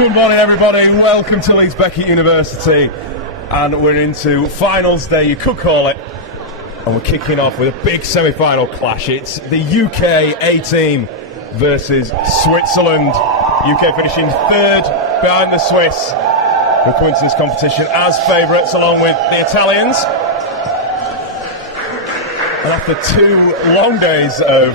Good morning, everybody. Welcome to Leeds Beckett University, and we're into finals day, you could call it, and we're kicking off with a big semi-final clash. It's the UK A team versus Switzerland. UK finishing third behind the Swiss, who come into this competition as favourites along with the Italians. And after 2 long days of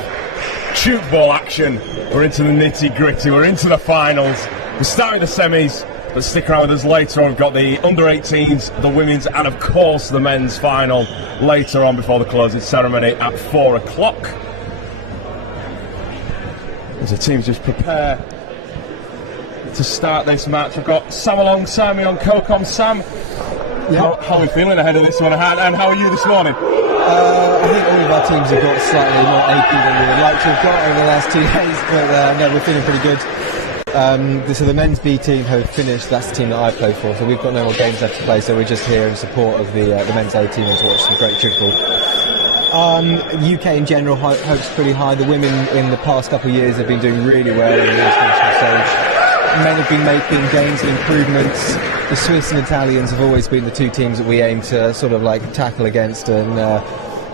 Tchoukball action, we're into the nitty-gritty, we're into the finals. We're starting the semis, but stick around with us later on. We've got the under-18s, the women's, and of course the men's final later on before the closing ceremony at 4 o'clock. As the teams just prepare to start this match, we've got Sam alongside me on CoCom. Sam, how are we feeling ahead of this one, and how are you this morning? I think all of our teams have got slightly more achy than we would like to have got over the last 2 days, but no, we're feeling pretty good. So the men's B team have finished. That's the team that I play for, so we've got no more games left to play, so we're just here in support of the men's A team and to watch some great Tchoukball. UK in general hopes pretty high. The women in the past couple of years have been doing really well on the international stage. Men have been making gains and improvements. The Swiss and Italians have always been the 2 teams that we aim to sort of like tackle against and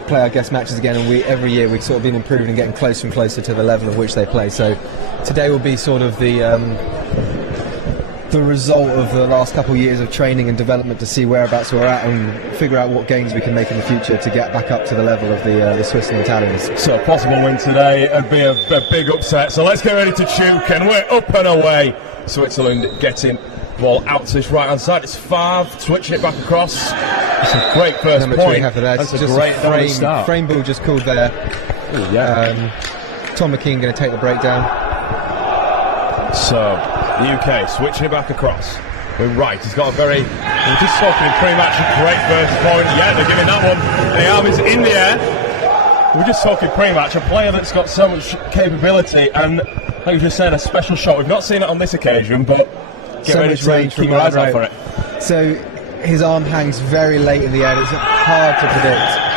play our guest matches again, and every year we've sort of been improving and getting closer and closer to the level of which they play. So today will be sort of the result of the last couple of years of training and development to see whereabouts we're at and figure out what gains we can make in the future to get back up to the level of the Swiss and Italians. So a possible win today would be a big upset, so let's get ready to choke, and we're up and away. Switzerland getting ball out to this right hand side. It's Favre switching it back across. It's a great first point. That's just a frame ball just called there. Ooh, yeah. Tom McKean going to take the breakdown. So the UK switching it back across. We're right. He's got a very. We're just talking in pre-match. A great first point. Yeah, they're giving that one. The arm is in the air. We're just talking pre-match. A player that's got so much capability, and like you just said, a special shot. We've not seen it on this occasion, but get ready to keep your eyes out for it. So his arm hangs very late in the air. It's hard to predict.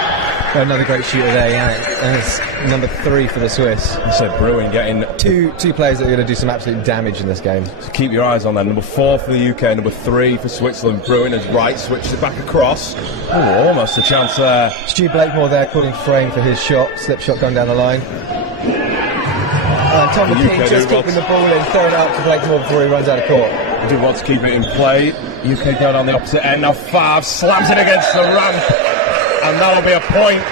But another great shooter there, yeah. And it's number 3 for the Swiss. You said Bruin getting two players that are going to do some absolute damage in this game. So keep your eyes on them. Number 4 for the UK, number 3 for Switzerland. Bruin is right, switched it back across. Oh, almost a chance there. Stu Blakemore there calling frame for his shot, slip shot going down the line. Tom McKean just keeping the ball in, throwing it up to Blakemore before he runs out of court. I do want to keep it in play. UK going on the opposite end. Now Favre slams it against the ramp, and that'll be a point.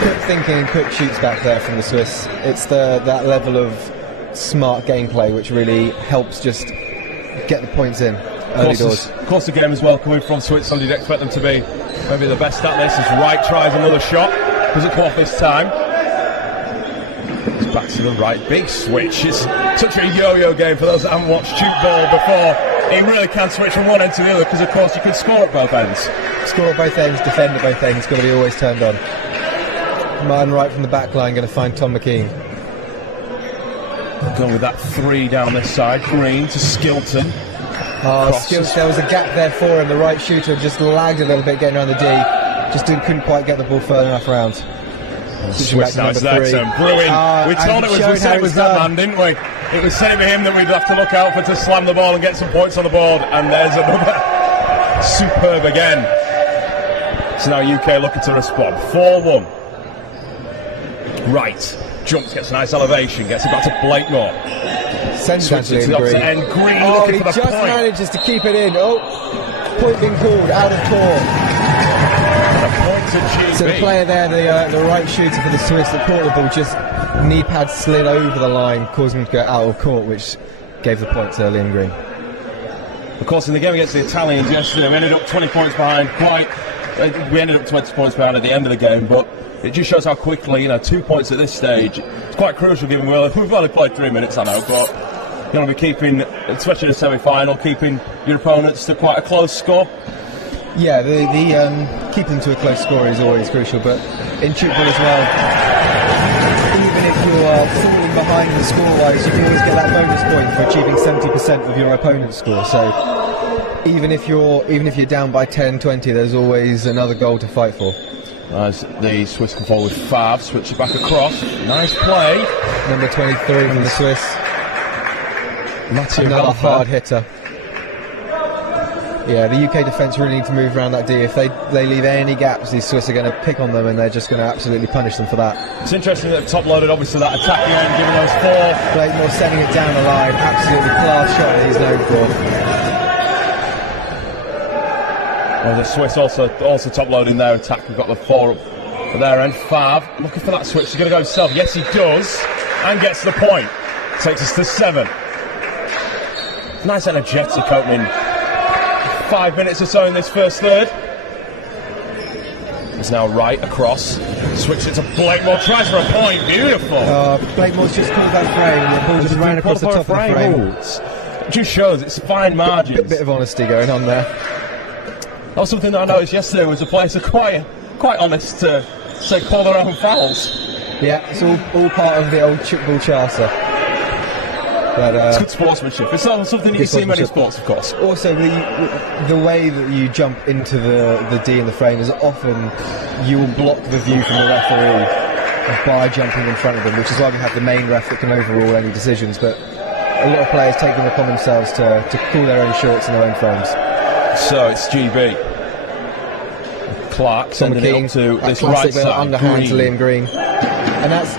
Quick thinking and quick shoots back there from the Swiss. It's that level of smart gameplay which really helps just get the points in early doors. Of course, the game as well coming from Switzerland, you'd expect them to be maybe the best at this. As Wright tries another shot, doesn't come off this time. It's back to the right, big switch. It's such a yo-yo game for those that haven't watched Tchoukball before. It really can switch from one end to the other because, of course, you can score at both ends. Score at both ends, defend at both ends. It's got to be always turned on. Martin Wright from the back line going to find Tom McKean. Going with that 3 down this side. Green to Skilton. Skilton, there was a gap there for him. The right shooter just lagged a little bit getting around the D. Just couldn't quite get the ball further enough round. Swiss now, it's their turn. Bruin. We said it was that man, didn't we? It was saying to him that we'd have to look out for to slam the ball and get some points on the board, and there's another superb again. So now UK looking to respond. 4-1. Right, jumps, gets a nice elevation, gets it back to Blakemore. Sends it to the opposite end. Green looking for the just point. Manages to keep it in. Point being called out of court. So the player there, the right shooter for the Swiss that caught the ball, just knee pad slid over the line, causing him to go out of court, which gave the point to Liam Green. Of course, in the game against the Italians yesterday, we ended up 20 points behind. We ended up 20 points behind at the end of the game, but it just shows how quickly, 2 points at this stage. It's quite crucial given we've only played 3 minutes, I know, but you want to be keeping, especially in the semi-final, keeping your opponents to quite a close score. Yeah, the keeping them to a close score is always crucial, but in Tchoukball as well, even if you are falling behind in the score-wise, you can always get that bonus point for achieving 70% of your opponent's score. So even if you're down by 10, 20, there's always another goal to fight for. As the Swiss come forward, Favre, switch it back across. Nice play. Number 23 from the Swiss. Another hard hitter. Yeah, the UK defence really need to move around that D. If they leave any gaps, these Swiss are going to pick on them, and they're just going to absolutely punish them for that. It's interesting that they've top-loaded, obviously, that attacking end, giving those 4. Blakemore sending it down the line. Absolutely class shot that he's known for. Well, the Swiss also top-loading their attack. We've got the 4 up for their end. Fav looking for that switch. He's going to go himself. Yes, he does, and gets the point. Takes us to 7. Nice energetic opening. 5 minutes or so in this first third. It's now right across. Switch it to Blakemore. Tries for a point. Beautiful. Blakemore's just called that frame. The ball just ran across the top of the frame. It just shows it's fine margins. Bit of honesty going on there. That was something that I noticed yesterday. Was the players are quite honest to say call their own fouls. Yeah, it's all part of the old Tchoukball charter. But, it's good sportsmanship. It's not something that you see in many sports, of course. Also, the way that you jump into the D in the frame is often you will block the view from the referee by jumping in front of them, which is why we have the main ref that can overrule any decisions. But a lot of players take them upon themselves to call their own shots in their own frames. So it's GB. Clark sending it up to this right side. Underhand to Liam Green. And that's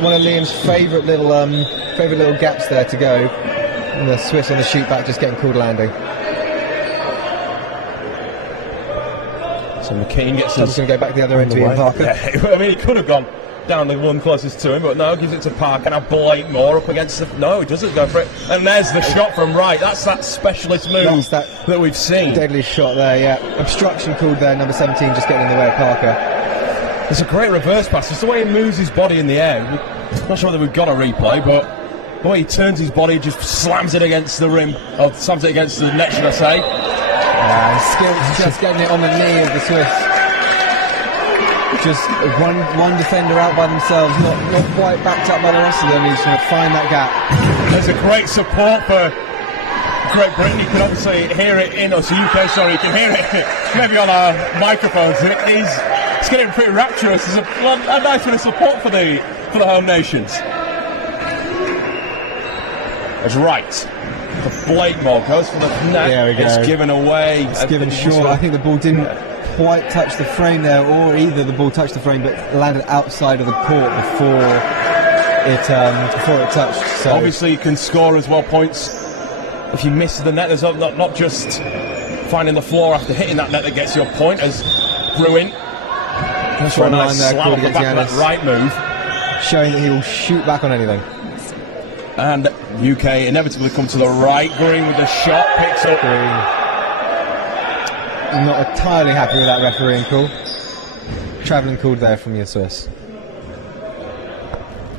one of Liam's favourite little gaps there to go. And the Swiss on the shoot back just getting called landing. So McKean gets us going to go back the other end to Ian Parker. Yeah, I mean, he could have gone down the one closest to him, but no, gives it to Parker. Now Blakemore up against the... No, he doesn't go for it. And there's the shot from right. That's that specialist move that we've seen. Deadly shot there, yeah. Obstruction called there, number 17 just getting in the way of Parker. It's a great reverse pass. It's the way he moves his body in the air. I'm not sure whether we've got a replay, but the way he turns his body, just slams it against the rim, or slams it against the net, should I say. Skills just getting it on the knee of the Swiss. Just one defender out by themselves, not quite backed up by the rest of them. He's going to find that gap. There's a great support for Great Britain. You can obviously hear it in us, UK, sorry, you can hear it maybe on our microphones. It's getting pretty rapturous. There's a nice bit of support for the home nations. That's right. The Blakemore goes for the net. There we go. It's given away. It's given short. I think the ball didn't quite touch the frame there, or either the ball touched the frame but landed outside of the court before it touched. So obviously you can score as well points if you miss the net. There's not just finding the floor after hitting that net that gets your point, as Bruin. That's a nice slam off the back of that right move, showing that he will shoot back on anything. And UK inevitably come to the right. Green with the shot, picks up. I'm not entirely happy with that refereeing call. Travelling called there from your Swiss.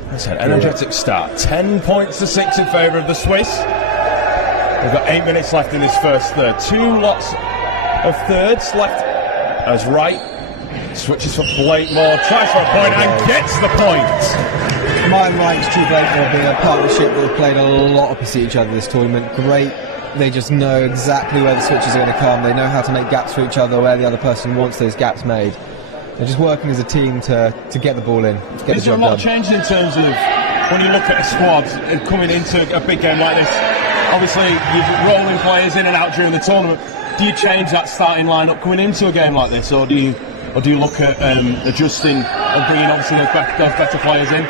That's an energetic start. 10 points to 6 in favour of the Swiss. We've got 8 minutes left in this first third. 2 lots of thirds left as right. Switches for Blakemore, tries for a point and gets the point. Martin Wright's True Blakemore being a partnership that have played a lot opposite each other this tournament. Great. They just know exactly where the switches are going to come. They know how to make gaps for each other, where the other person wants those gaps made. They're just working as a team to get the ball in. Is there a lot changing in terms of when you look at a squad and coming into a big game like this? Obviously, you're rolling players in and out during the tournament. Do you change that starting lineup coming into a game like this, or do you look at adjusting and bringing obviously those better players in?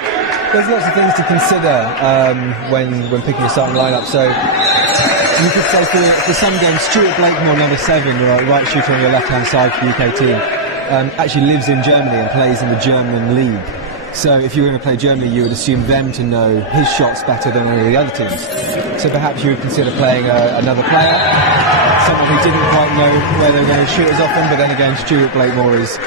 There's lots of things to consider when picking a starting lineup. So you could say for some games, Stuart Blakemore, number 7, the right shooter on your left-hand side for the UK team, actually lives in Germany and plays in the German league. So if you were going to play Germany, you would assume them to know his shots better than any of the other teams. So perhaps you would consider playing another player, someone who didn't quite know where they were going to shoot as often, but then again, Stuart Blakemore is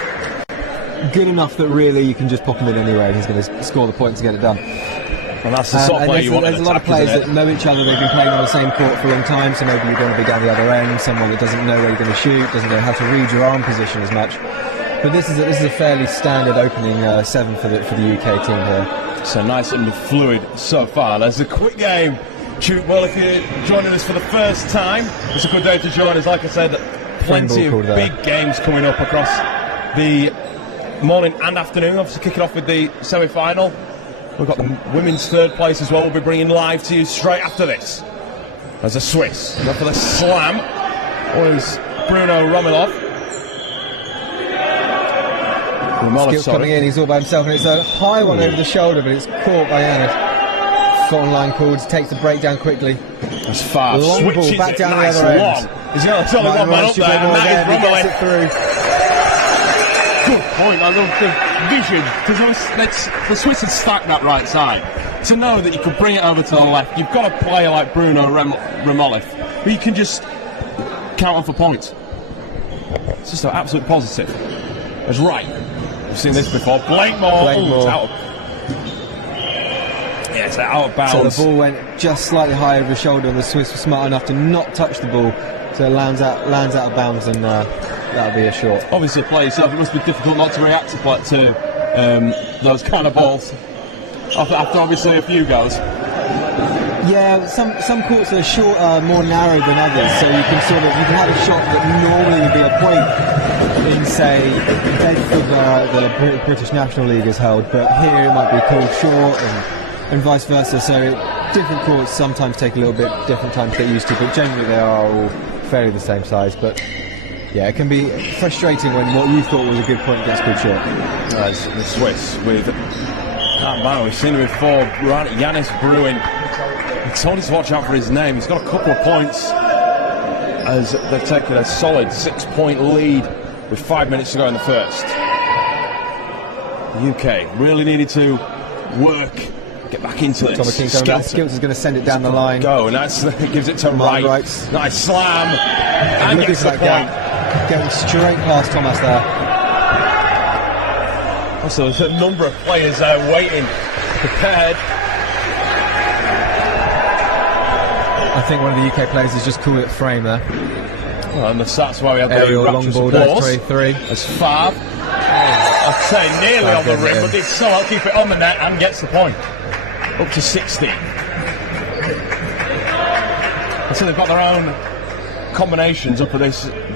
good enough that really you can just pop him in anyway and he's going to score the points to get it done. And that's the sort of player you want. There's a lot of players that know each other. They've been playing on the same court for a long time, so maybe you're going to be down the other end. Someone that doesn't know where you're going to shoot, doesn't know how to read your arm position as much. But this is a fairly standard opening 7 for the UK team here. So nice and fluid so far. There's a quick game. Tchoukball, if you're joining us for the first time, it's a good day to join us. Like I said, plenty of big games coming up across the morning and afternoon. Obviously kicking off with the semi-final. We've got the women's third place as well. We'll be bringing live to you straight after this. There's a Swiss. Go for the slam. Was Bruno Romilov. Skills coming in, he's all by himself, and it's a high one over the shoulder, but it's caught by Yannick. Foot on line called, takes the breakdown quickly. That's fast. Long ball back down the other end. He's got only one man up there, and that is gets it through. Good point. I love the vision, because the Swiss had stacked that right side. To know that you could bring it over to the left, you've got a player like Bruno Romilov, who you can just count on for points. It's just an absolute positive. It's right. We've seen this before. Blakemore. It's out of, it's out of bounds. So the ball went just slightly high over the shoulder, and the Swiss were smart enough to not touch the ball, so it lands out of bounds, and that'll be a short. Obviously, play yourself, it must be difficult not to react to those kind of balls after obviously a few goes. Yeah, some courts are shorter, more narrow than others, so you can have a shot that normally would be a point in, say, Bedford, the British National League is held, but here it might be called short and vice versa. So different courts sometimes take a little bit different time to get used to, but generally they are all fairly the same size. But yeah, it can be frustrating when what you thought was a good point gets called short. The Swiss with we've seen him before. Yannis Bruin. He told us to watch out for his name. He's got a couple of points as they've taken a solid 6-point lead with 5 minutes to go in the first. The UK really needed to work, get back into it. Skills is going to send it down the line. Go, and that gives it to Wright. Nice slam. And gets the point. Going straight past Thomas there. Also, there's a number of players there waiting, prepared. I think one of the UK players has just called it frame there. Well, and that's why we have the long ball there, 3-3. As Fab, I'd say nearly on the rim, but did so well keep it on the net and gets the point. Up to 60. And so they've got their own combinations up at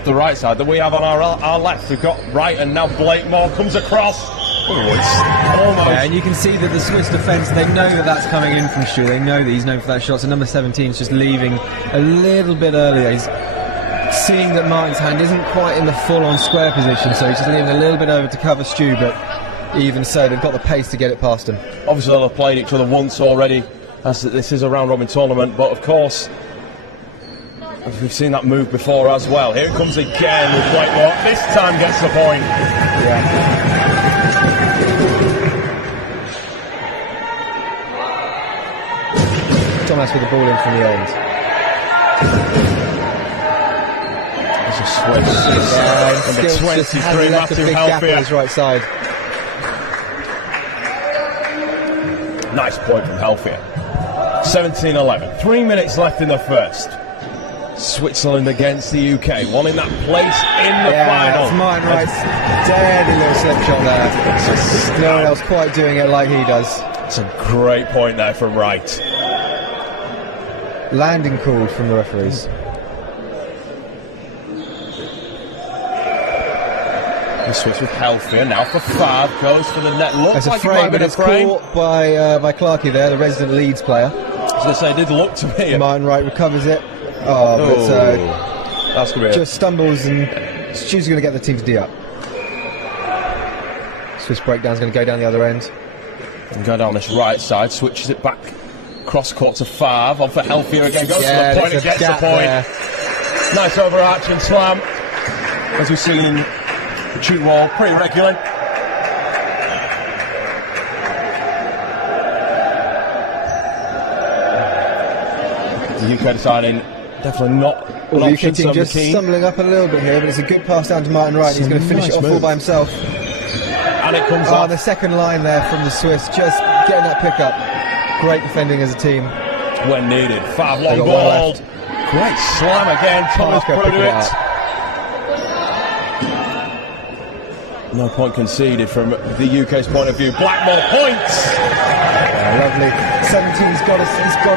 the right side that we have on our left. We've got Wright, and now Blakemore comes across. Oh, it's almost. Yeah, and you can see that the Swiss defence, they know that that's coming in from Stu. They know that he's known for that shot. So number 17 is just leaving a little bit earlier. He's seeing that Martin's hand isn't quite in the full-on square position, so he's just leaving a little bit over to cover Stu. But even so, they've got the pace to get it past him. Obviously, they'll have played each other once already, as this is a round-robin tournament. But of course, we've seen that move before as well. Here it comes again with Blakemore. This time gets the point. Yeah. Thomas with the ball in from the end. It's a Swiss. Number 23, Matthew Helfier. His right side. Nice point from Helfier. 17-11. 3 minutes left in the first. Switzerland against the UK, wanting that place in the final. That's Martin Wright's deadly little slip shot there. No one else quite doing it like he does. It's a great point there from Wright. Landing called from the referees. The Swiss with Helfier now for Fab, goes for the net. Looks There's like a frame, but it's caught by Clarkey there, the resident Leeds player. As I say, it did look to me. Martin Wright recovers it. That's gonna be just stumbles, and Stu's going to get the team to D up. Swiss breakdown's going to go down the other end. And go down this right side, switches it back cross court to Favre, on for Helfier again, goes to the point and gets the point. There. Nice overarching slam, as we've seen in Tchoukball, pretty regular. The UK deciding definitely not an the option. UK team just stumbling up a little bit here, but it's a good pass down to Martin Wright. He's going to finish it off all by himself. And it comes off. The second line there from the Swiss, just getting that pick up. Great defending as a team. When needed. Favre long ball. Great slam again. Thomas Produit. No point conceded from the UK's point of view. Blakemore points. Lovely. 17's got to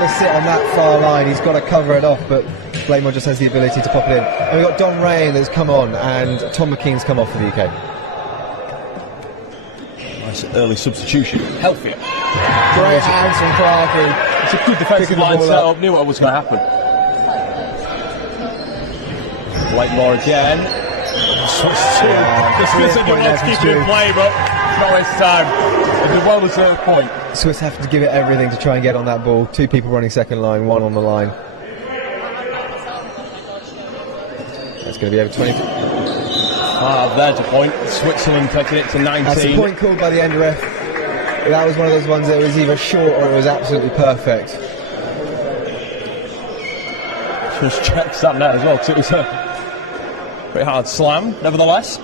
sit on that far line. He's got to cover it off, but Blakemore just has the ability to pop it in. And we've got Don Rain that's come on, and Tom McKean's come off for the UK. Nice early substitution. Helfier. Great hands from Clarkey. It's a good defensive line set up. Knew what was going to happen. Blakemore again. The Swiss are going to keep it in play, but not this time. It's a well-deserved point. Swiss have to give it everything to try and get on that ball. 2 people running second line, 1 on the line. That's going to be over 20. There's a point. Switzerland taking it to 19. That's a point called by the end ref. That was one of those ones that was either short or it was absolutely perfect. Just checks that net as well, too. It was a pretty hard slam, nevertheless.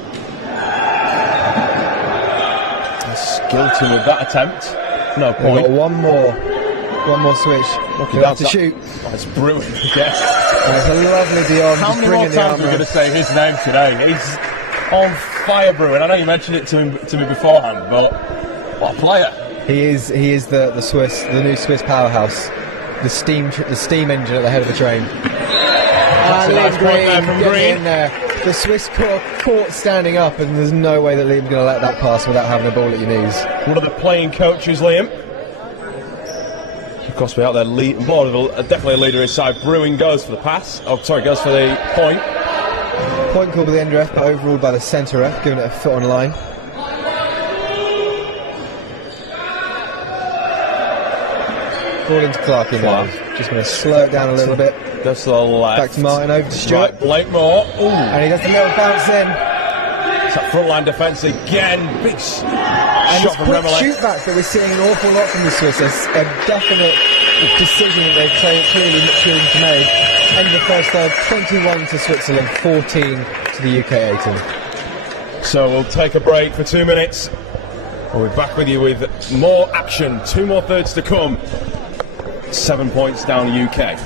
Skilton with that attempt. No point. We've got one more switch. You have to shoot. That's brilliant. Yeah. That's a lovely beyond. How many more times are we going to say his name today? He's on fire, Bruin. I know you mentioned it to me beforehand, but what a player! He is the new Swiss powerhouse, the steam engine at the head of the train. That's a nice point there from Green. In there. The Swiss caught standing up, and there's no way that Liam's going to let that pass without having a ball at your knees. One of the playing coaches, Liam. Of course, we're out there definitely a leader his side. Bruin goes for the pass. Oh, sorry, goes for the point. Point called by the end ref, but overruled by the centre ref, giving it a foot on line. Ball into Clarkie now. Just going to slow it down a little bit. Goes to the left. Back to Martin, over to Stuart. Right, Blakemore. Ooh. And he does a little bounce in. It's that front line defence again. Big And shot from quick Remilek. shoot backs that we're seeing an awful lot from the Swiss. A definite decision that they've clearly chosen to make. End of the first third, 21 to Switzerland, 14 to the UK 18. So we'll take a break for 2 minutes. We'll be back with you with more action. 2 more thirds to come. 7 points down UK.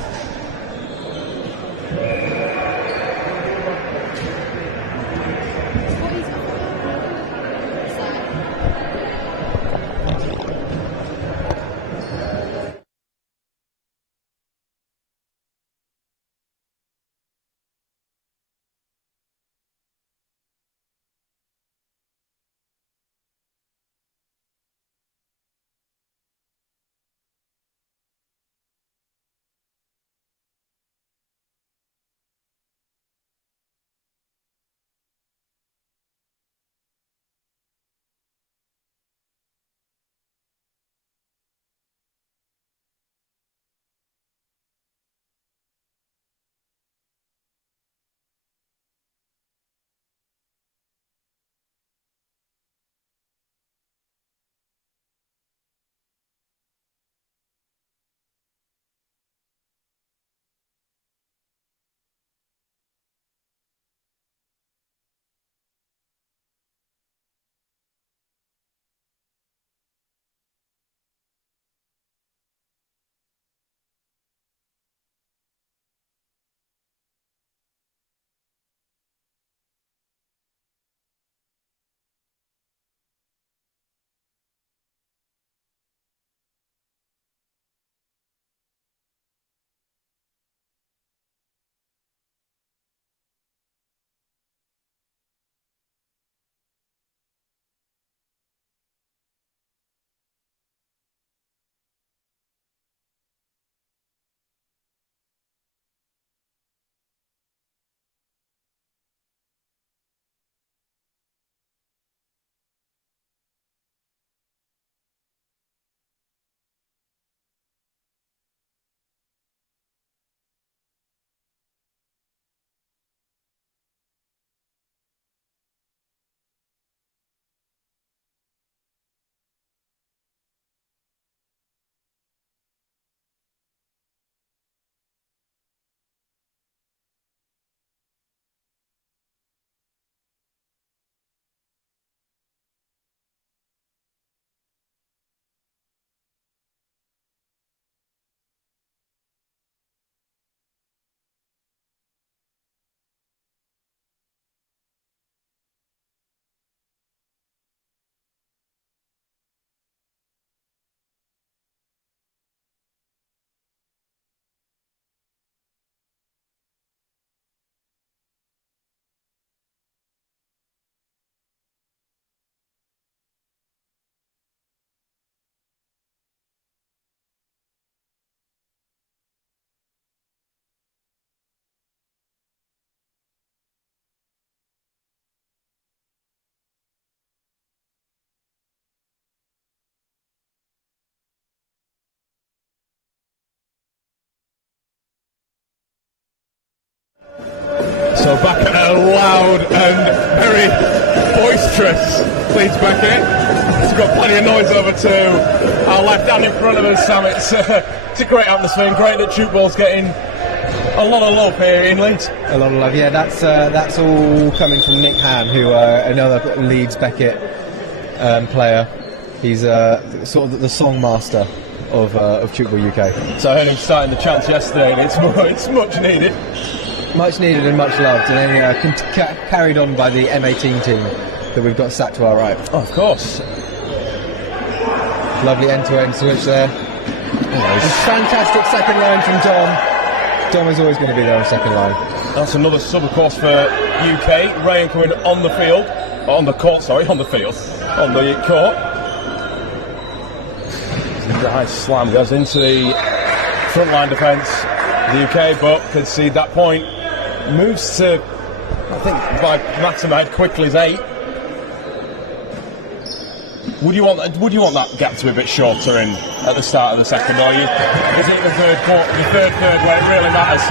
So back at a loud and very boisterous Leeds Beckett. He's got plenty of noise over to our left and in front of us, Sam. It's a great atmosphere and great that Tchoukball's getting a lot of love here in Leeds. A lot of love, yeah. That's all coming from Nick Ham, who another Leeds Beckett player. He's sort of the song master of Tchoukball UK. So I heard him starting the chants yesterday, and it's much needed. Much needed and much loved, and then carried on by the M18 team that we've got sat to our right. Oh, of course. Lovely end-to-end switch there. And fantastic second line from Dom. Dom is always going to be there on second line. That's another sub, of course, for UK. Ryan coming on the field. On the court, sorry, on the field. On the court. Nice slam goes into the front line defence. The UK, but concede that point. Moves to, I think, by Matamad quickly is 8. Would you want that gap to be a bit shorter in at the start of the second, or is it the third where it really matters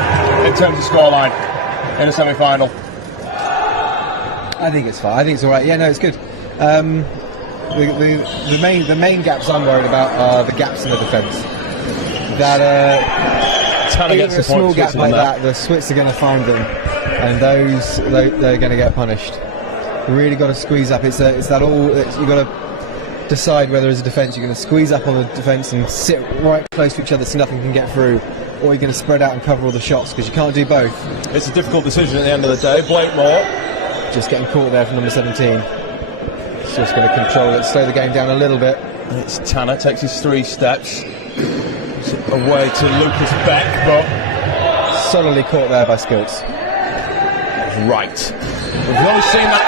in terms of scoreline in a semi-final? I think it's fine. I think it's all right. Yeah, no, it's good. The main gaps I'm worried about are the gaps in the defence. Even a small gap like that, the Swiss are going to find them, and they're going to get punished. You really got to squeeze up. You've got to decide whether as a defence you're going to squeeze up on the defence and sit right close to each other so nothing can get through, or you're going to spread out and cover all the shots, because you can't do both. It's a difficult decision at the end of the day. Blakemore just getting caught there from number 17. It's just going to control it, slow the game down a little bit. And it's Tanner, takes his 3 steps away to Lucas Beck, but solidly caught there by Skilts. Right. We've only seen that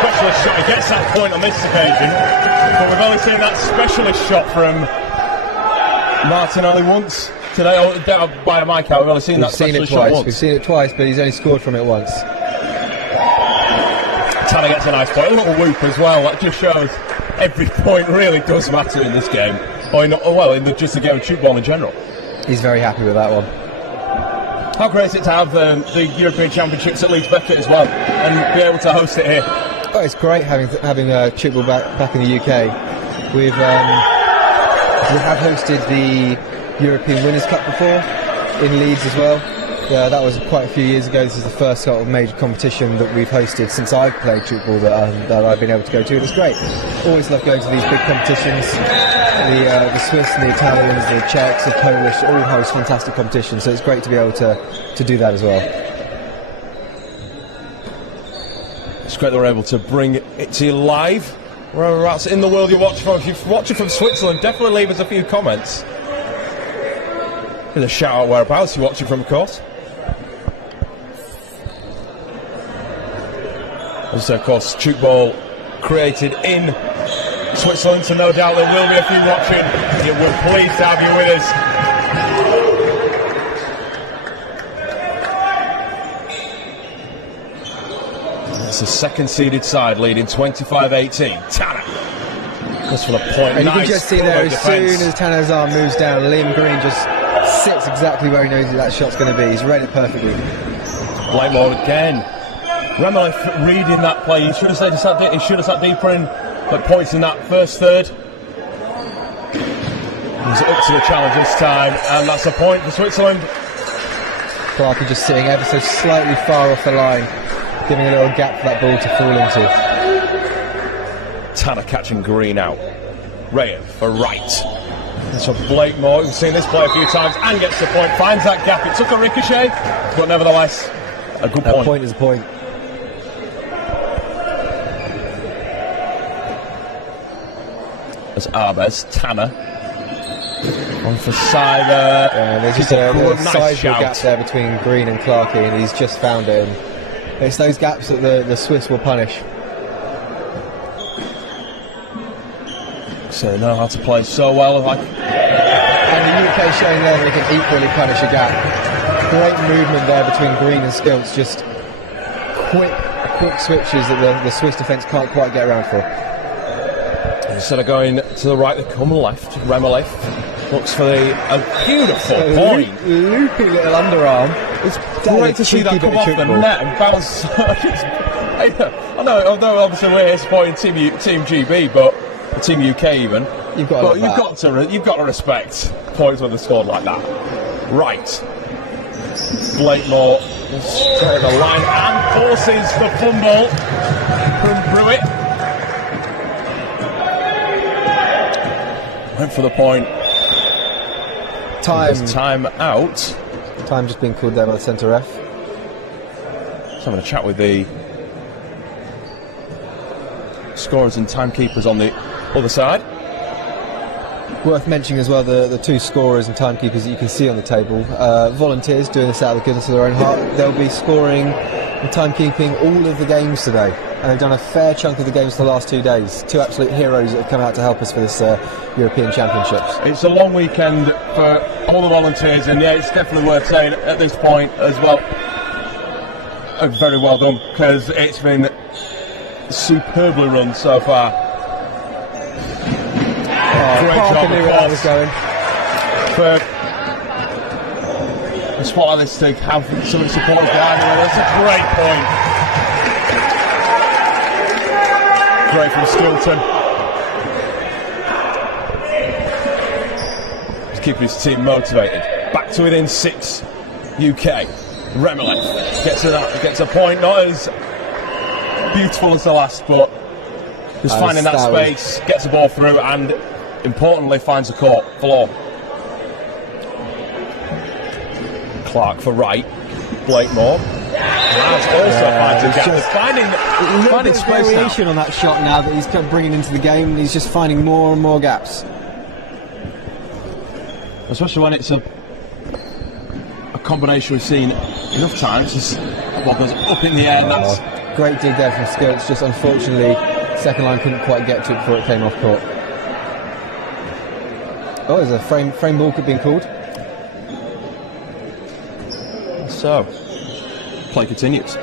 specialist shot. He gets that point on this occasion, but we've only seen that specialist shot from Martin only once today. By a mic out, we've only seen that specialist shot once. We've seen it twice, but he's only scored from it once. Tanner gets a nice point, a little whoop as well. That just shows every point really does matter in this game, or in just the game of Tchoukball in general. He's very happy with that one. How great is it to have the European Championships at Leeds Beckett as well, and be able to host it here? Oh, it's great having Tchoukball back in the UK. We have hosted the European Winners' Cup before in Leeds as well. That was quite a few years ago. This is the first sort of major competition that we've hosted since I've played Tchoukball that I've been able to go to. And it's great. Always love going to these big competitions. The Swiss and the Italians, the Czechs, the Polish all host fantastic competitions. So it's great to be able to do that as well. It's great that we're able to bring it to you live. Wherever else in the world you're watching from. If you're watching from Switzerland, definitely leave us a few comments. With a shout out whereabouts you're watching from, of course. Also, of course, Tchoukball created in Switzerland, so no doubt there will be a few watching. We're pleased to have you with us. It's the second seeded side leading 25-18. Tanner goes for the point. And you can just see there, as soon as Tanner's arm moves down, Liam Green just sits exactly where he knows that shot's going to be. He's read it perfectly. Blakemore again. Remolith reading that play. He should have sat deeper in, but points in that first third. He's up to the challenge this time, and that's a point for Switzerland. Clarkey just sitting ever so slightly far off the line, giving a little gap for that ball to fall into. Tanner catching Green out. Rayan for right. That's for Blakemore, we've seen this play a few times, and gets the point, finds that gap. It took a ricochet, but nevertheless, a good point. A point is a point. As Arbez, Tanner on for Cyber. There's just a sizable gap there between Green and Clarkey, and he's just found it. And it's those gaps that the Swiss will punish. So they know how to play so well. And the UK showing there that they can equally punish a gap. Great movement there between Green and Skilts. Just quick switches that the Swiss defence can't quite get around for. Instead of going to the right, they come left. Remolith looks for a beautiful point. Loopy little underarm. It's great to see that come off the net and bounce. I know, although obviously we're here supporting Team GB, but Team UK even. You've got to respect points when they're scored like that. Right. Blakemore straight the line and forces the fumble from Brewitt. Went for the point. Time out. Time just being called there by the centre ref. Just having a chat with the scorers and timekeepers on the other side. Worth mentioning as well the two scorers and timekeepers that you can see on the table. Volunteers doing this out of the goodness of their own heart. They'll be scoring and timekeeping all of the games today. And they've done a fair chunk of the games for the last 2 days. Two absolute heroes that have come out to help us for this European Championships. It's a long weekend for all the volunteers, and yeah, it's definitely worth saying at this point as well. Very well done, because it's been superbly run so far. Great job, knew where I was going. For a spot like this to have some support behind it. That's a great point. Great from Stilton. He's keeping his team motivated. Back to within 6. UK. Remilek gets a point, not as beautiful as the last, but just finding that space, gets the ball through, and importantly finds the court floor. Clark for right. Blakemore. Also finding space variation on that shot now that he's bringing into the game, and he's just finding more and more gaps. Especially when it's a combination we've seen enough times. This ball goes up in the air. That's great dig there from Skirts. Just unfortunately, second line couldn't quite get to it before it came off court. Oh, there's a frame ball being called. So, play continues.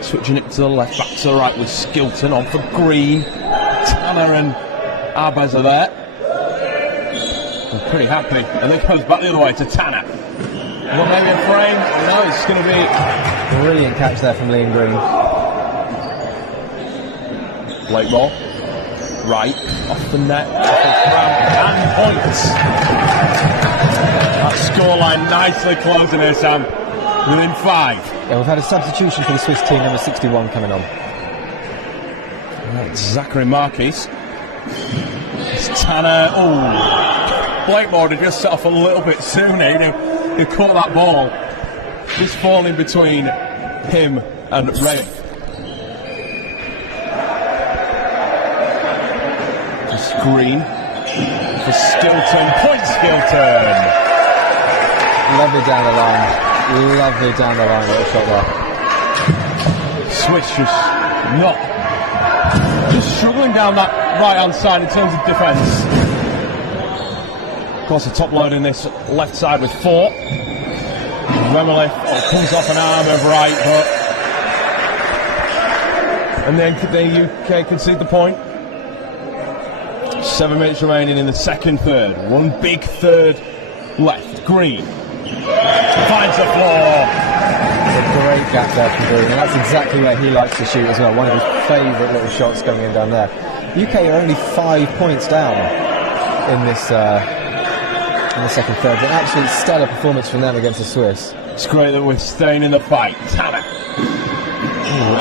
Switching it to the left, back to the right with Skilton on for Green. Tanner and Arbez are there. I'm pretty happy. And then comes back the other way to Tanner. Well, maybe a frame. No, it's going to be... Brilliant catch there from Liam Green. Blakemore. Right. Off the net. And points. That scoreline nicely closing here, Sam. Within 5. Yeah, we've had a substitution for the Swiss team, number 61 coming on. Right, Zachary Marquis. It's Tanner. Oh, Blakemore had just set off a little bit sooner. He caught that ball. Just falling between him and Ray. Just Green for Skilton. Point Skilton. Lovely down the line. Lovely down the line, little shot there. Swiss just struggling down that right hand side in terms of defence. Of course, the top load in this left side with 4. Remilek comes off an arm of right, and then the UK concede the point. 7 minutes remaining in the second third. One big third left. Green finds the floor. A great gap there from Green, and that's exactly where he likes to shoot as well. One of his favourite little shots going in down there. UK are only 5 points down in this in the second third. An absolute stellar performance from them against the Swiss. It's great that we're staying in the fight. Tanner.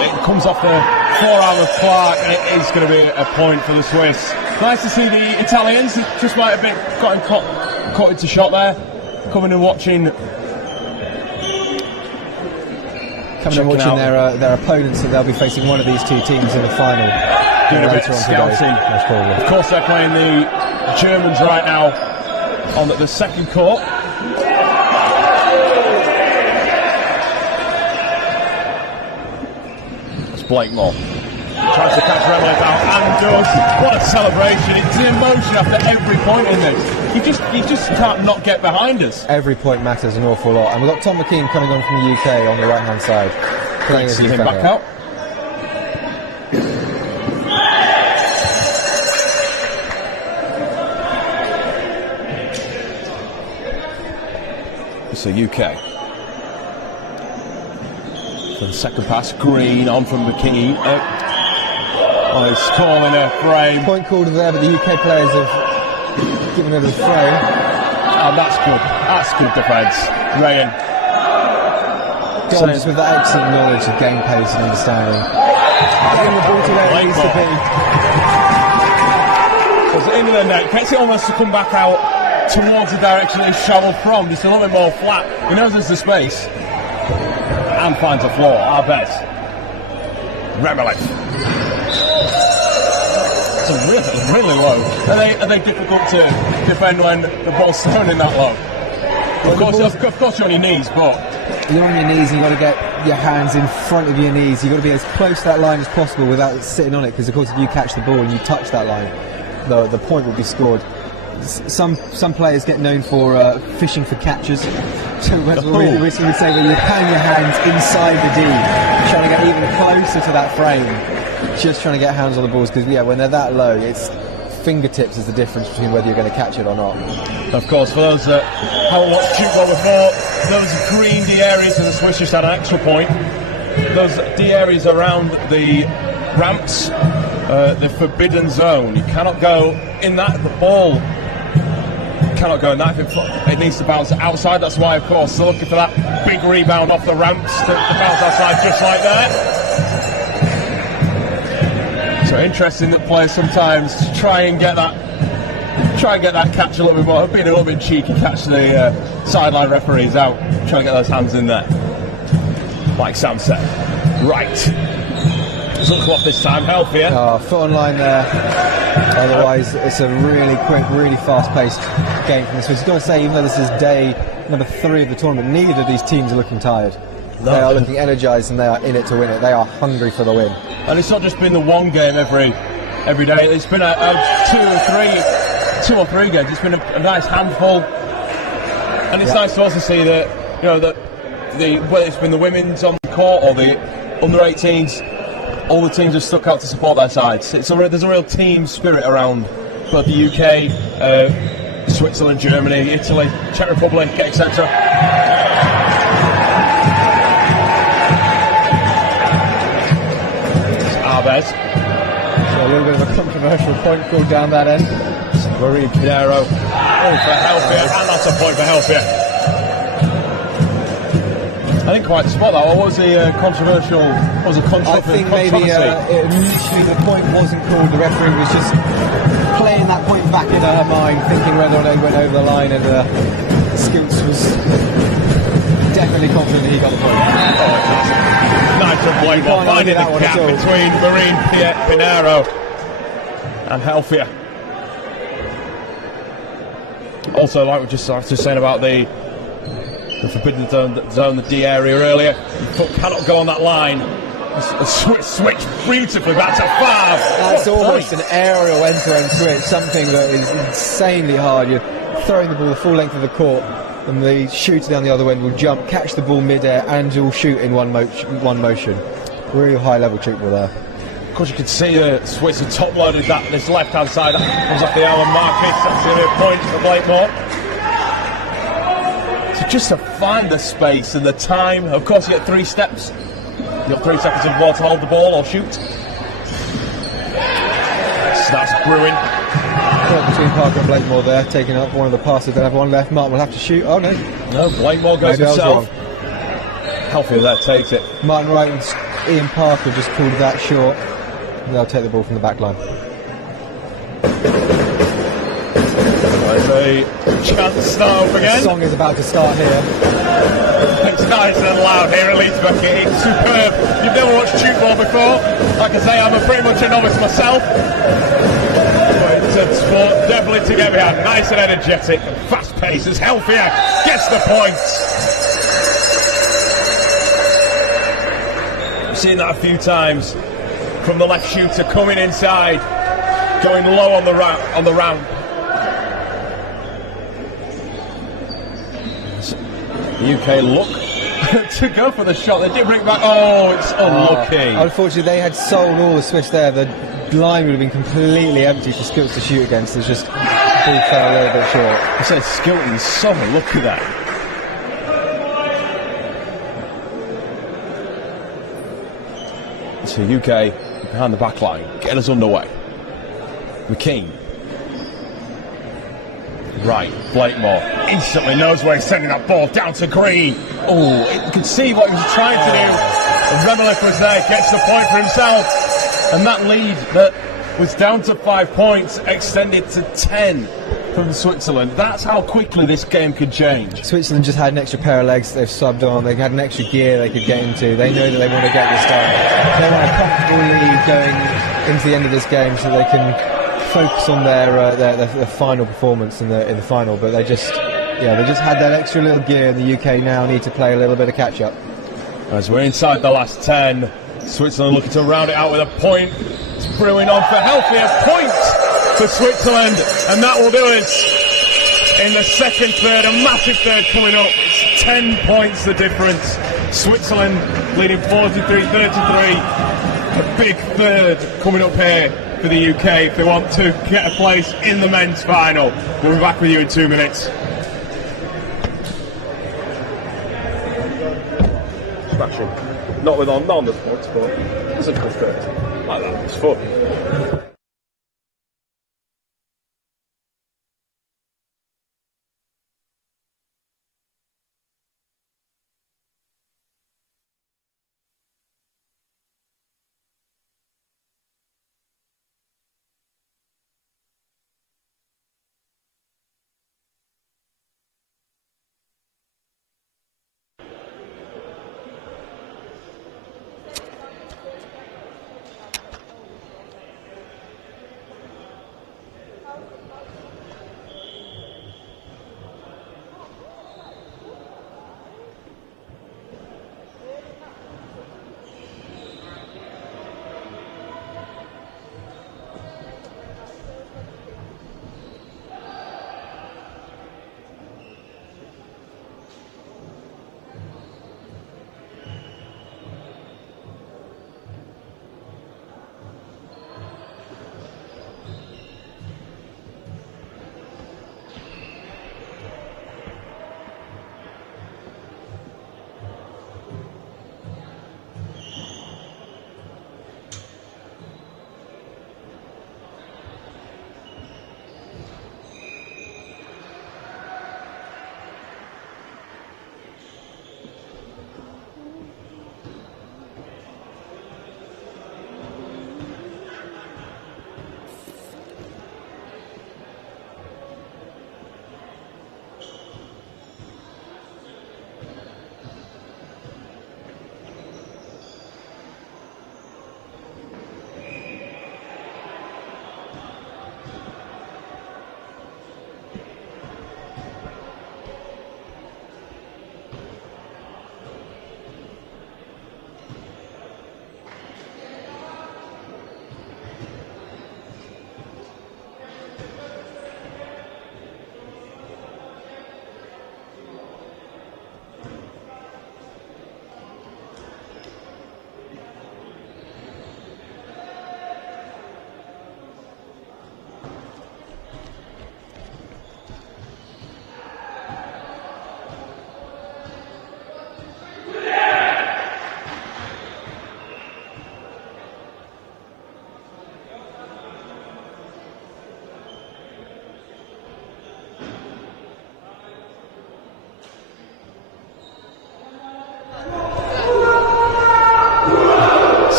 It comes off the forearm of Clark, and it is going to be a point for the Swiss. Nice to see the Italians. Just might have been gotten caught into shot there. Coming and watching their opponents, that they'll be facing one of these two teams in the final. Doing a bit of scouting. Of course, they're playing the Germans right now on the second court. It's Blakemore. Tries to catch Remilek out and does. What a celebration. It's an emotion after every point in this. You just can't not get behind us. Every point matters an awful lot. And we've got Tom McKean coming on from the UK on the right hand side. Playing as him back out. So UK. So the second pass, Green on from McKee. He's calling a frame. Point called there, but the UK players have given over the frame. Oh, that's good. That's good defence. Rayan. John, just with that excellent knowledge of game pace and understanding. Getting the ball to where it needs to be. It's into the net. Gets it almost to come back out towards the direction he's travelled from. Just a little bit more flat. He knows there's the space. And finds a floor. Our best. Remelec. It's really low. Are they difficult to defend when the ball's thrown in that low? Of course you're on your knees, but you're on your knees and you've got to get your hands in front of your knees. You've got to be as close to that line as possible without sitting on it, because of course if you catch the ball and you touch that line, the point will be scored. Some players get known for fishing for catches. So we would say that you're putting your hands inside the D, trying to get even closer to that frame, just trying to get hands on the balls, because when they're that low, it's fingertips is the difference between whether you're going to catch it or not. Of course, for those that haven't watched Tchoukball before, those green D areas in the Swiss just had an extra point. Those D areas around the ramps, the forbidden zone. You cannot go in that. The ball cannot go in that. It needs to bounce outside. That's why, of course, they're looking for that big rebound off the ramps to bounce outside, just like that. So interesting that players sometimes try and get that catch a little bit more. Being a little bit cheeky, catch the sideline referees out, trying to get those hands in there. Like Sam said. Right. Doesn't come off this time. Healthier. Oh, foot on line there. Otherwise, it's a really quick, really fast-paced game from the Swiss. You've got to say, even though this is day number 3 of the tournament, neither of these teams are looking tired. No. They are looking energised and they are in it to win it. They are hungry for the win. And it's not just been the one game every day. It's been a 2 or 3 games. It's been a nice handful. And it's nice to also see that, whether it's been the women's on the court or the under-18s, all the teams have stuck out to support their sides. There's a real team spirit around both the UK, Switzerland, Germany, Italy, Czech Republic, etc. Arbez. So a little bit of a controversial point called down that end. Marie Pinheiro. Oh, for Healthier, and that's a point for Healthier. I didn't quite spot that. What was the controversial? What was the controversy? I think maybe initially the point wasn't called. The referee was just playing that point back into her mind, thinking whether or not it went over the line, and Scoots was definitely confident that he got the point. Nice from Blakemore, finding the gap between Marine Pinheiro and Healthier. Also, like we just saying about the forbidden zone, the D area earlier, the foot cannot go on that line. A switch beautifully back to 5. That's almost an aerial end-to-end switch, something that is insanely hard. You're throwing the ball the full length of the court, and the shooter down the other end will jump, catch the ball mid-air, and you'll shoot in one motion. Really high-level Tchoukball there. Of course, you could see the Swiss had top-loaded this left-hand side. That comes off the Alan Marcus. That's going to be a point for Blakemore. So just to find the space and the time. Of course, you get 3 steps. You've got 3 seconds of the ball to hold the ball or shoot. That's brewing. Between Parker and Blakemore there, taking up one of the passes. They'll have one left. Martin will have to shoot. Oh no. No, Blakemore goes himself. Healthy there, takes it. Martin Wright and Ian Parker just pulled that short. They'll take the ball from the back line. There's a chance to start off again. The song is about to start here. It's nice and loud here at Leeds Bucket. It's superb. You've never watched Tchoukball before. Like I say, I'm pretty much a novice myself. But it's a sport definitely to get behind. Nice and energetic, fast paced. It's Healthier. Gets the points. I've seen that a few times. From the left shooter coming inside, going low on the ramp. The UK look to go for the shot. They did bring it back. Oh, it's unlucky. Unfortunately, they had sold all the Swiss there. The line would have been completely empty for Skilton to shoot against. It's just the ball fell a little bit short. I said Skilton's so unlucky there. to UK behind the back line. Get us underway. McKean. Right, Blakemore instantly knows where he's sending that ball down to Green. Oh, you can see what he was trying to do. And Remolith was there, gets the point for himself. And that lead that was down to 5 points extended to 10 from Switzerland. That's how quickly this game could change. Switzerland just had an extra pair of legs they've subbed on. They had an extra gear they could get into. They know that they want to get this done. They want a comfortable lead going into the end of this game so they can focus on their final performance in the final. But they just had that extra little gear. The UK now need to play a little bit of catch up. As we're inside the last 10, Switzerland looking to round it out with a point. It's brewing on for Healthy, a point for Switzerland, and that will do it in the second third, a massive third coming up. It's 10 points the difference. Switzerland leading 43-33. A big third coming up here for the UK if they want to get a place in the men's final. We'll be back with you in 2 minutes. Smashing. Not with on the points, but it's a good third. Like that, it's fun.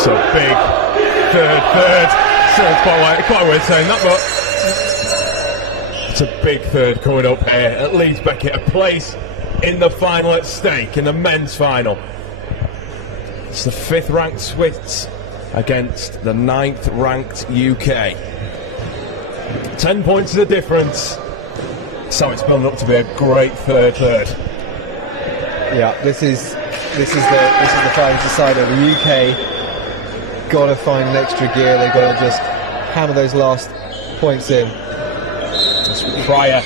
So big third. Still quite weird saying that, but it's a big third coming up here. At least Beckett a place in the final at stake, in the men's final. It's the 5th ranked Swiss against the 9th ranked UK. 10 points is the difference. So it's building up to be a great third. Yeah, this is the final decider. The UK got to find an extra gear. They've got to just hammer those last points in. Pryor,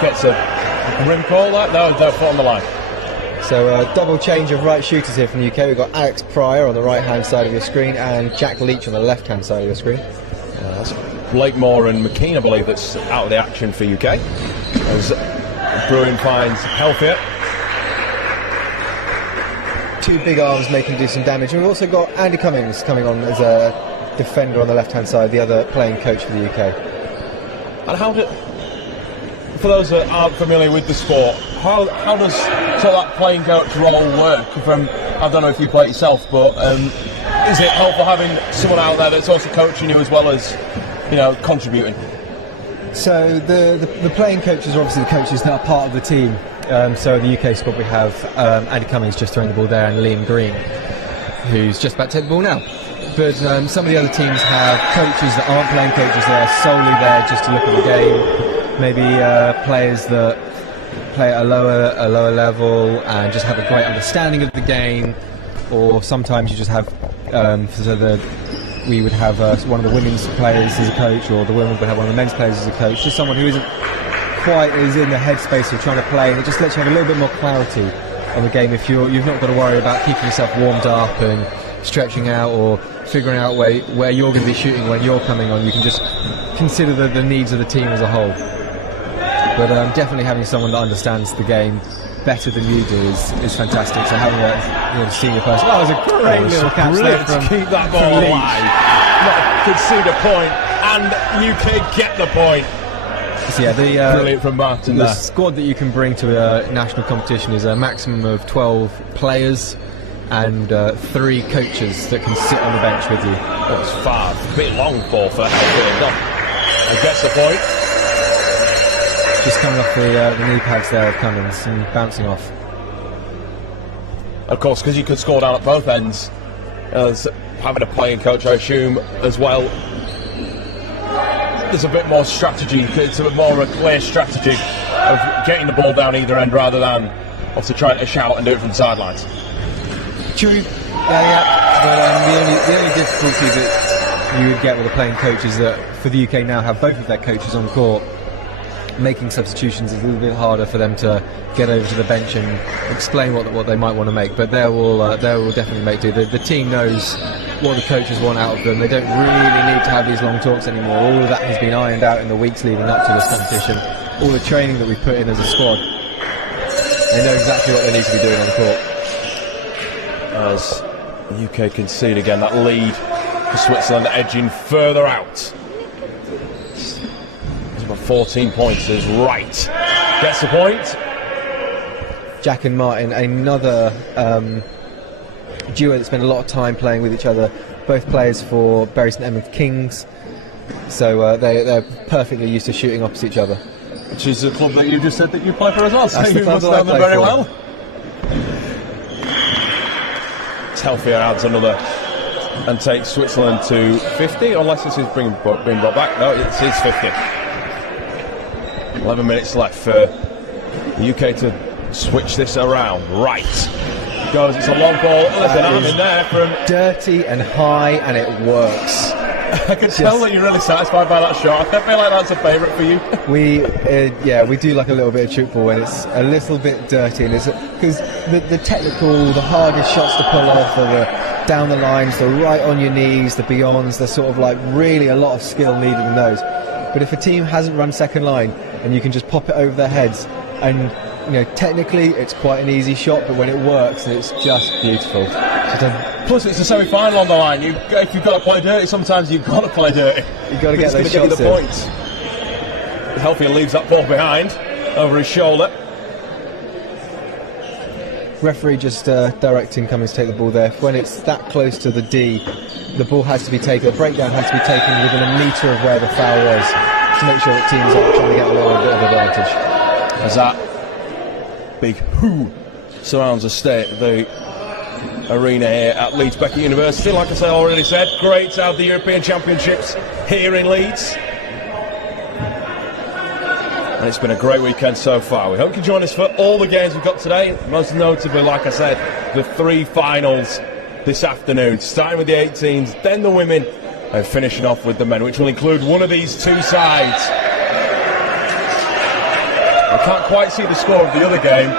gets a grim call. No, foot on the line. So a double change of right shooters here from the UK. We've got Alex Pryor on the right hand side of your screen and Jack Leach on the left hand side of your screen. That's Blakemore and McKean, I believe, that's out of the action for UK. As Bruin finds Healthier. two big arms making do some damage. And we've also got Andy Cummings coming on as a defender on the left-hand side, the other playing coach for the UK. And for those that aren't familiar with the sport, how does that playing coach role work? I don't know if you play it yourself, but is it helpful having someone out there that's also coaching you as well as, contributing? So the playing coaches are obviously the coaches that are part of the team. So in the UK squad we have Andy Cummings just throwing the ball there, and Liam Green, who's just about to take the ball now. But some of the other teams have coaches that aren't playing coaches. They are solely there just to look at the game. Maybe players that play at a lower level and just have a great understanding of the game. Or sometimes you just have we would have one of the women's players as a coach, or the women would have one of the men's players as a coach. Just someone who isn't quite as in the headspace of trying to play, and it just lets you have a little bit more clarity on the game. If you've not got to worry about keeping yourself warmed up and stretching out, or figuring out where you're going to be shooting when you're coming on, you can just consider the needs of the team as a whole. But definitely having someone that understands the game better than you do is fantastic. So having a senior person. That was a great little catch there to keep that ball alive. Not concede a point, and UK get the point. So yeah, brilliant from Martin. The squad that you can bring to a national competition is a maximum of 12 players and 3 coaches that can sit on the bench with you. That's far, a bit long for Healthy. And gets the point. Just coming off the knee pads there of Cummins and bouncing off. Of course, because you could score down at both ends, as having a playing coach, I assume, as well. There's a bit more strategy. It's a bit more of a clear strategy of getting the ball down either end rather than obviously trying to shout and do it from the sidelines. True. Yeah. But the only difficulty that you would get with a playing coach is that for the UK now have both of their coaches on court. Making substitutions is a little bit harder for them to get over to the bench and explain what they might want to make, but they will definitely make do. The team knows what the coaches want out of them. They don't really need to have these long talks anymore. All of that has been ironed out in the weeks leading up to this competition. All the training that we put in as a squad, they know exactly what they need to be doing on the court. As the UK concede again, that lead for Switzerland edging further out. 14 points is right. Gets the point. Jack and Martin, another duo that spend a lot of time playing with each other. Both players for Bury St Edmunds Kings, so they're perfectly used to shooting opposite each other. Which is a club that you just said that you play for as well, so That's you must know them very well. Telfier adds another and takes Switzerland to 50, unless this is being brought back. No, it is 50. 11 minutes left for the UK to switch this around. Right. Goes, it's a long ball. There's an arm in there from... Dirty and high, and it works. I can tell that you're really satisfied by that shot. I feel like that's a favourite for you. We do like a little bit of Tchoukball when it's a little bit dirty, and it's because the technical, the hardest shots to pull off are the down the lines, the right on your knees, the beyonds. There's sort of like really a lot of skill needed in those. But if a team hasn't run second line and you can just pop it over their heads, and technically it's quite an easy shot, but when it works, it's just beautiful. Plus, it's a semi-final on the line. If you've got to play dirty, sometimes you've got to play dirty. You've got to get those shots in. Points. Healthier leaves that ball behind over his shoulder. Referee just directing Cummins to take the ball there. When it's that close to the D, the ball has to be taken, the breakdown has to be taken within a metre of where the foul was, to make sure that teams are trying to get a little bit of advantage. As that big who surrounds the arena here at Leeds Beckett University. Like I already said, great to have the European Championships here in Leeds. And it's been a great weekend so far. We hope you can join us for all the games we've got today. Most notably, like I said, the 3 finals this afternoon, starting with the 18s, then the women, and finishing off with the men, which will include one of these 2 sides. I can't quite see the score of the other game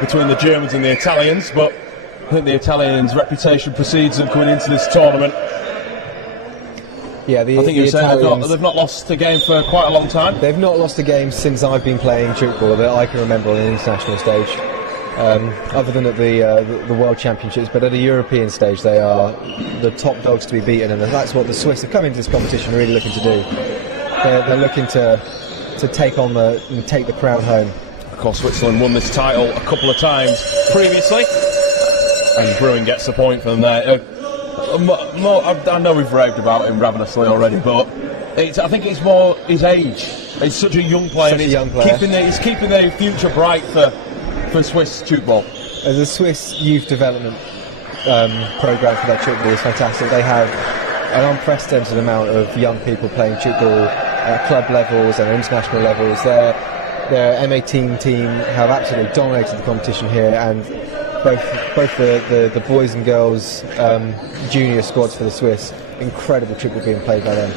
between the Germans and the Italians, but I think the Italians' reputation precedes them coming into this tournament. Yeah, I think you're saying they've not lost a game for quite a long time. They've not lost a game since I've been playing Tchoukball that I can remember on an international stage. other than at the World Championships, but at a European stage they are the top dogs to be beaten, and that's what the Swiss have come into this competition really looking to do. They're looking to take the crown home. Of course, Switzerland won this title a couple of times previously, and Bruin gets the point from there. I know we've raved about him ravenously already, but I think it's more his age. He's such a young player. Such a young player. He's keeping the future bright for Swiss Tchoukball. The Swiss youth development program for that Tchoukball is fantastic. They have an unprecedented amount of young people playing Tchoukball at club levels and international levels. Their M18 team have absolutely dominated the competition here, and both the boys and girls junior squads for the Swiss, incredible Tchoukball being played by them.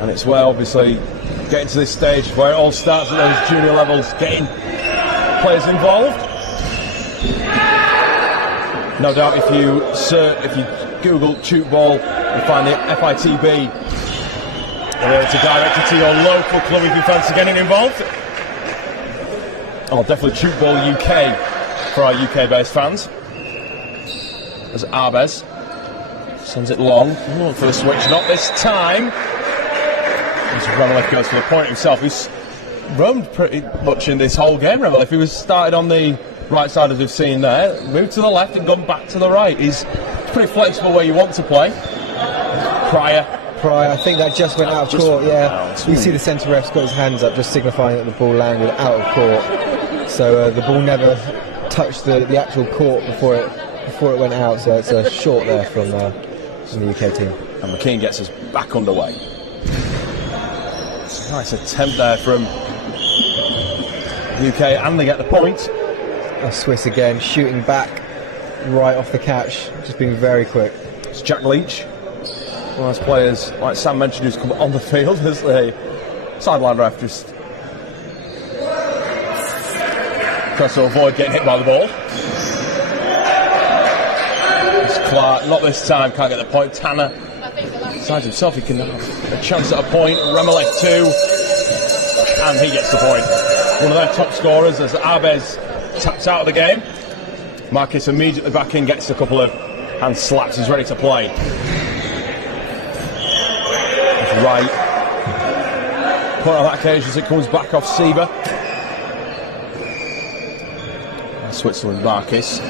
And it's where obviously getting to this stage where it all starts at those junior levels, getting players involved. No doubt if you Google Tchoukball, you find the FITB, to direct it to your local club if you fancy getting involved. Oh, definitely Tchoukball UK for our UK-based fans. As Arbez sends it long for the switch, not this time. As Remolef goes for the point himself. He's roamed pretty much in this whole game, Remolef. He was started on the right side as we've seen there, moved to the left and gone back to the right. He's pretty flexible where you want to play. Pryor, I think that just went out of court, yeah. You see the centre ref's got his hands up, just signifying that the ball landed out of court. So the ball never touched the actual court before it went out, so it's a short there from the UK team. And McKean gets us back underway. It's a nice attempt there from UK, and they get the point. Swiss again, shooting back right off the catch, just being very quick. It's Jack Leach, one of those players, like Sam mentioned, who's come on the field as the sideline ref just tries to avoid getting hit by the ball. It's Clark, not this time, can't get the point. Tanner decides himself he can have a chance at a point. Remolef too, and he gets the point. One of their top scorers as Arbez taps out of the game. Marcus immediately back in, gets a couple of hand slaps, he's ready to play. That's right. Point on that occasion as it comes back off Sieber. Switzerland, Marcus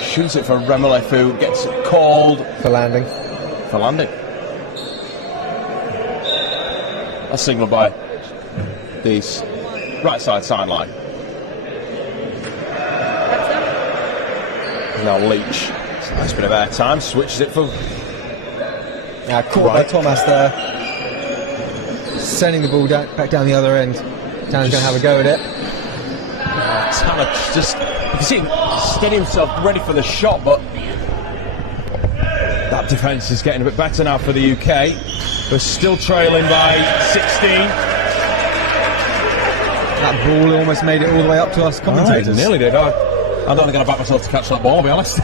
shoots it for Remolef, who gets it called for landing. A signal by the right side sideline. Now Leach, it's a nice bit of air time, switches it for caught by Thomas there, sending the ball back down the other end. Tanner's going to have a go at it. Tanner just, you can see him steady himself, ready for the shot, but that defence is getting a bit better now for the UK. They're still trailing by 16. That ball almost made it all the way up to us commentators. Right, nearly did. I don't think I'm going to back myself to catch that ball, I'll be honest.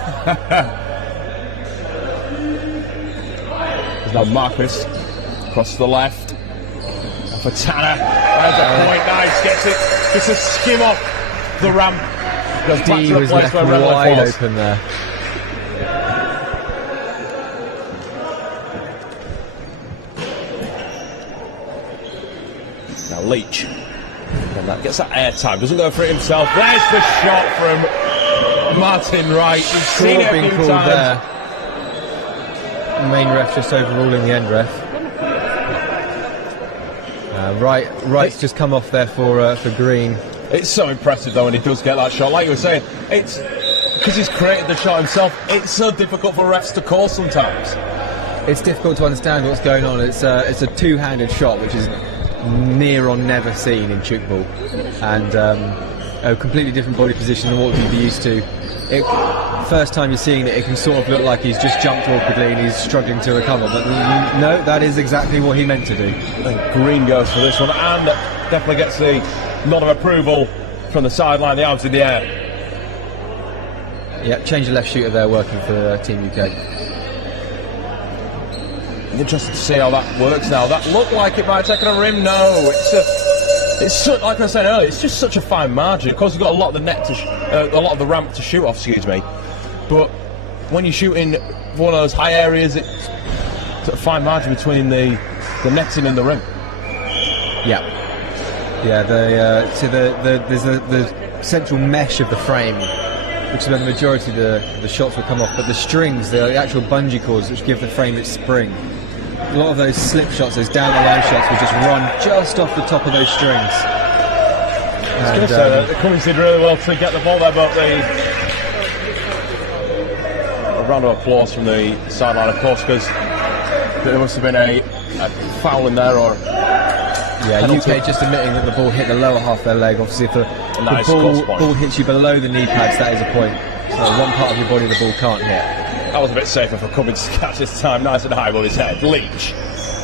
There's now Marcus across to the left. And for Tanner, there's a point, nice, gets a skim off the ramp. Goes back to the place where wide was. open there. Now Leach, and that gets that air time, doesn't go for it himself. There's the shot from Martin Wright. We've seen it being called times. There. The main ref just overruling the end ref. Wright's just come off there for green. It's so impressive though when he does get that shot. Like you were saying, it's because he's created the shot himself. It's so difficult for refs to call sometimes. It's difficult to understand what's going on. It's a two-handed shot, which is near or never seen in Tchoukball, and a completely different body position than what we'd be used to. First time you're seeing it, it can sort of look like he's just jumped awkwardly and he's struggling to recover, but no, that is exactly what he meant to do. And Green goes for this one and definitely gets the nod of approval from the sideline, the arms in the air. Yeah, change of left shooter there working for Team UK. Interested to see how that works now. That looked like it might have taken a rim. No, It's like I said earlier, it's just such a fine margin. Of course, you've got a lot of the net to a lot of the ramp to shoot off. Excuse me, but when you're shooting one of those high areas, it's a fine margin between the netting and the rim. Yeah. So there's the central mesh of the frame, which is where the majority of the shots will come off. But the strings, the actual bungee cords, which give the frame its spring. A lot of those slip shots, those down the line shots, will just run just off the top of those strings. I was going to say that the Cummins did really well to get the ball there, but a round of applause from the sideline, of course, because there must have been a foul in there, or penalty. UK just admitting that the ball hit the lower half of their leg. Obviously, if the ball hits you below the knee pads, that is a point. So one part of your body the ball can't hit. That was a bit safer for Cummins to catch this time, nice and high above his head. Leach.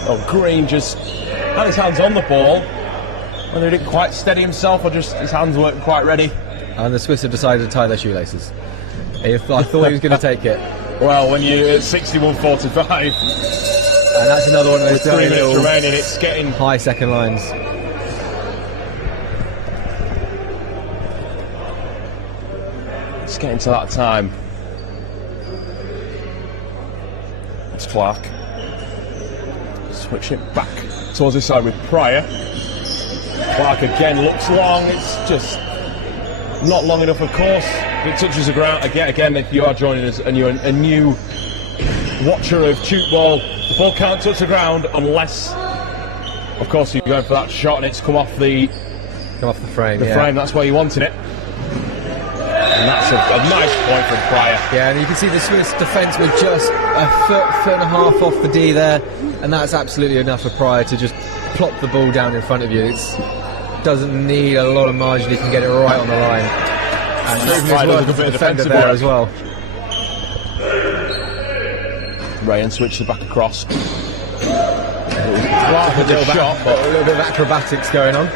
Oh, Green just had his hands on the ball. Whether he didn't quite steady himself or just his hands weren't quite ready. And the Swiss have decided to tie their shoelaces. I thought he was going to take it. Well, when you're at 61.45. And that's another one of those 3 minutes remaining, it's getting high second lines. It's getting to that time. It's Clark. Switch it back towards this side with Pryor. Clark again looks long. It's just not long enough, of course. It touches the ground again. If you are joining us and you're a new watcher of Tchoukball, the ball can't touch the ground unless, of course, you're going for that shot and it's come off the frame. Frame. That's where you wanted it. And that's a nice point from Pryor. Yeah, and you can see the Swiss defence were just a foot and a half off the D there, and that's absolutely enough for Pryor to just plop the ball down in front of you. It doesn't need a lot of margin, he can get it right on the line. And even his work as a defender there as well. Rayan switched the back across. A little bit of acrobatics going on.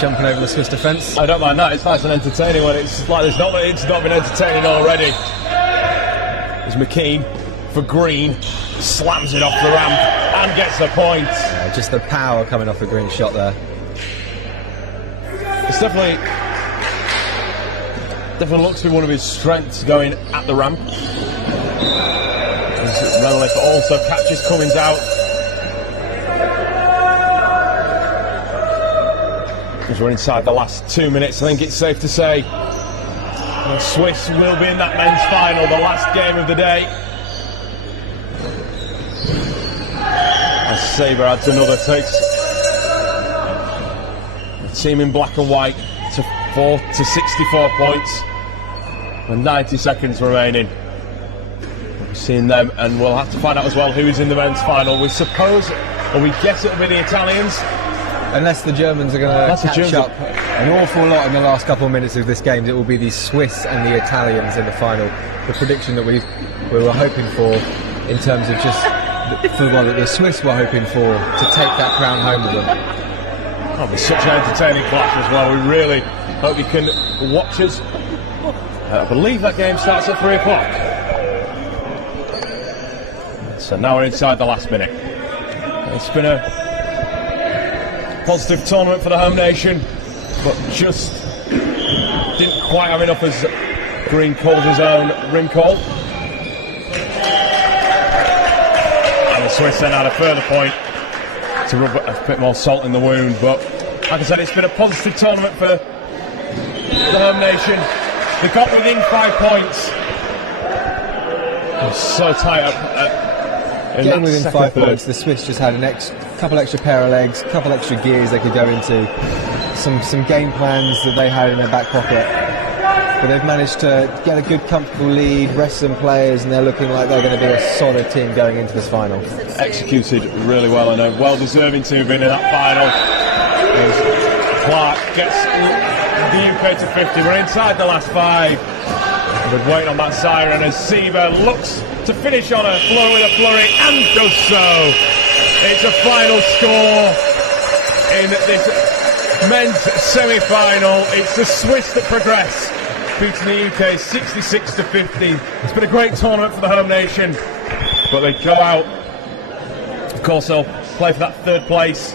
Jumping over the Swiss defence. I don't mind that, it's nice and entertaining when it's like it's not been entertaining already. There's McKean for Green, slams it off the ramp and gets the point. Yeah, just the power coming off the Green shot there. It's definitely looks to be one of his strengths going at the ramp. Remolith also catches Cummins out. As we're inside the last 2 minutes, I think it's safe to say the Swiss will be in that men's final, the last game of the day. As Sabre adds another, takes the team in black and white to 64 points with 90 seconds remaining. We've seen them, and we'll have to find out as well who's in the men's final. We suppose, or we guess it'll be the Italians. Unless the Germans are going to catch up an awful lot in the last couple of minutes of this game, it will be the Swiss and the Italians in the final. The prediction that we were hoping for, in terms of just that the Swiss were hoping for to take that crown home with them. That'll be such an entertaining clash as well. We really hope you can watch us. I believe that game starts at 3 o'clock. So now we're inside the last minute. It's been a positive tournament for the home nation, but just didn't quite have enough, as Green calls his own rim call. And the Swiss then had a further point to rub a bit more salt in the wound, but like I said, it's been a positive tournament for the home nation. They got within 5 points. It was so tight up. Getting within 5 points, the Swiss just had couple extra pair of legs, couple extra gears they could go into, some game plans that they had in their back pocket. But they've managed to get a good, comfortable lead, rest some players, and they're looking like they're going to be a solid team going into this final. Executed really well, and a well-deserving to have been in that final. As Clark gets the UK to 50. We're inside the last 5. We're waiting on that siren as Seaver looks to finish on a flurry and does so. It's a final score in this men's semi-final. It's the Swiss that progress, beating the UK 66 to 50. It's been a great tournament for the home nation, but they go out. Of course, they'll play for that 3rd place